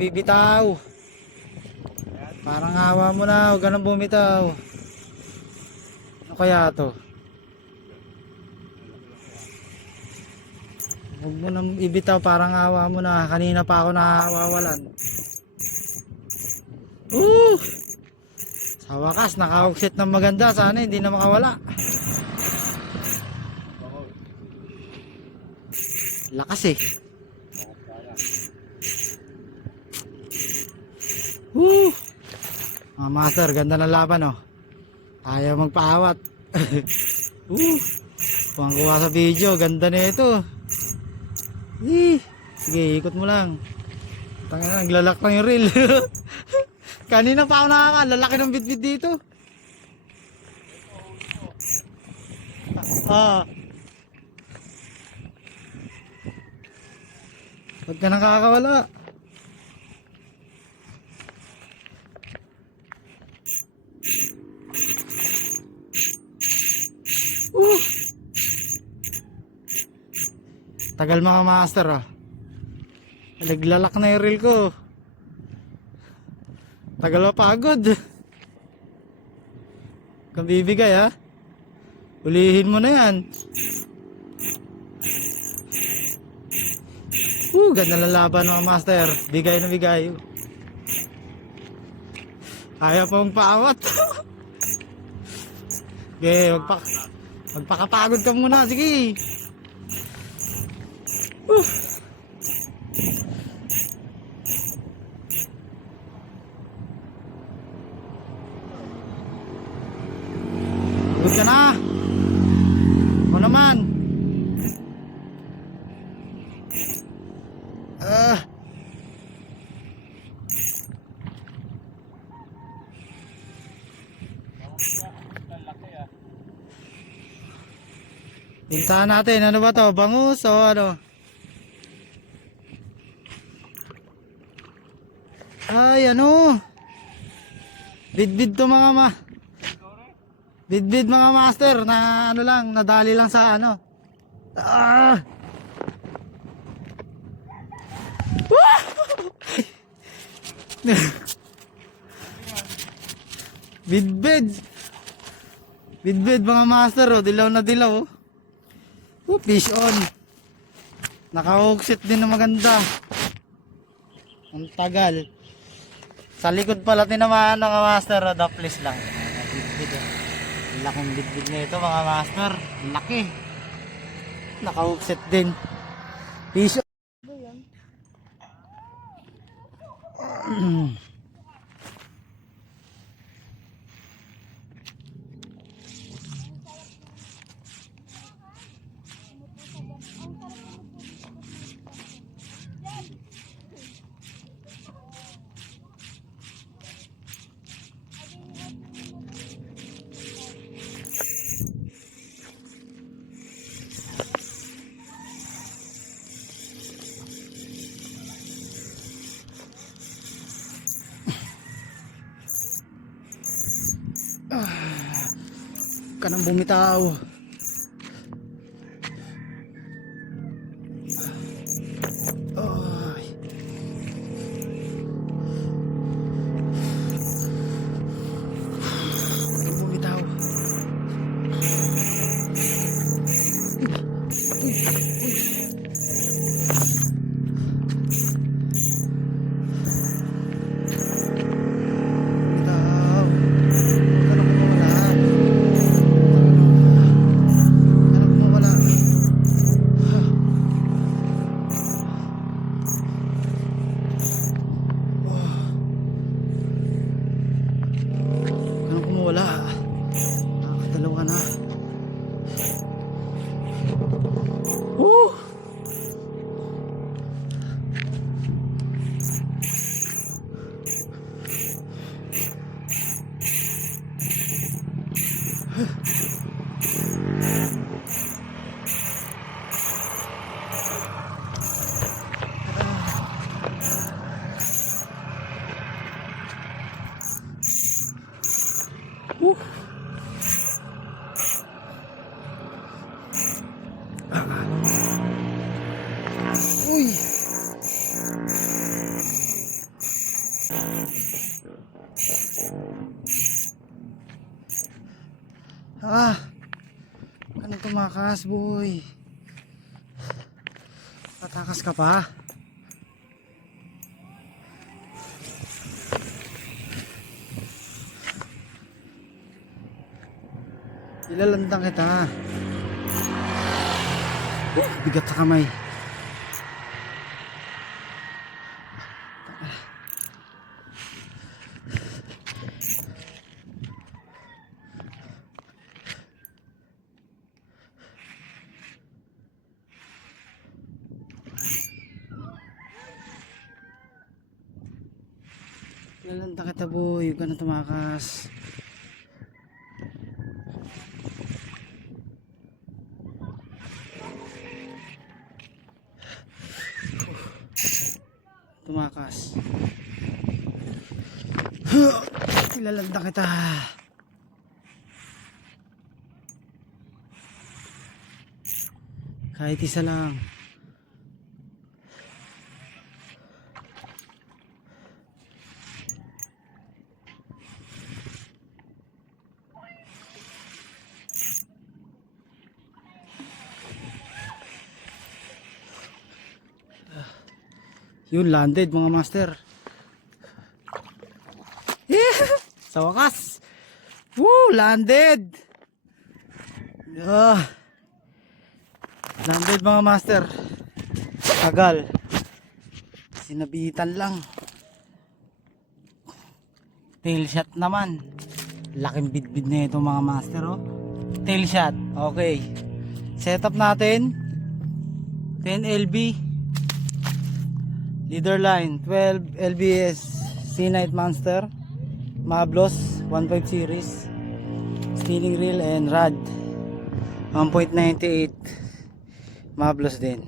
bibitaw. Parang awa mo na, huwag ka nang bumitaw. Ano kaya to? Huwag mo nang ibitaw, parang awa mo na. Kanina pa ako nakawawalan. Sa wakas, naka-hookset ng maganda. Sana hindi na makawala. Lakas eh. Mga master, ganda ng laban oh. Ayaw magpaawat. Kuha sa video, ganda na ito. Sige, ikot mo lang. Tangina, naglalak lang yung reel. Kanina pa ako nakakalalaki ng bitbit dito. Huwag ka nakakawala. Tagal mga master ah. Naglalak na yung reel ko. Tagal mapagod. Kung bibigay ha, ulihin mo na yan. Ganda ng laban mga master. Bigay na bigay. Ayaw pa mong paawat. Okay, magpakapagod ka muna. Sige. Good ka na. O naman. Pintahan natin. Ano ba to? Bangus o ano? Ay ano? Bidbid to mga Bidbid mga master na ano lang, nadali lang sa ano. Bidbid. Bidbid mga master oh, dilaw na dilaw oh. Fish on. Naka-hookset din na maganda. Ang tagal. Sa likod pala tinamaan ng master oh, daplis lang. Bidbid oh. Laking bidbid na ito mga master. Laki. Naka-hookset din. Fish on. Kanang bumitaw. Bumitaw. Wala. Nakakadalawa na. Uy. tumakas, boy. Tatakas ka pa. Ilalandang kita. Bigat sa kamay. Ilalanda kita, boy. Huwag ka na tumakas. Tumakas. Ilalanda kita. Kahit isa lang. Yun, landed mga master. Sa wakas. Woo, landed. Landed mga master. Tagal. Sinabitan lang. Tail shot naman. Laking bidbid na ito mga master, oh. Tail shot. Okay. Setup natin 10 LB. Leader line 12 LBS C-Night Monster, Mablos 1.5 series, steering reel and rod 1.98 Mablos din.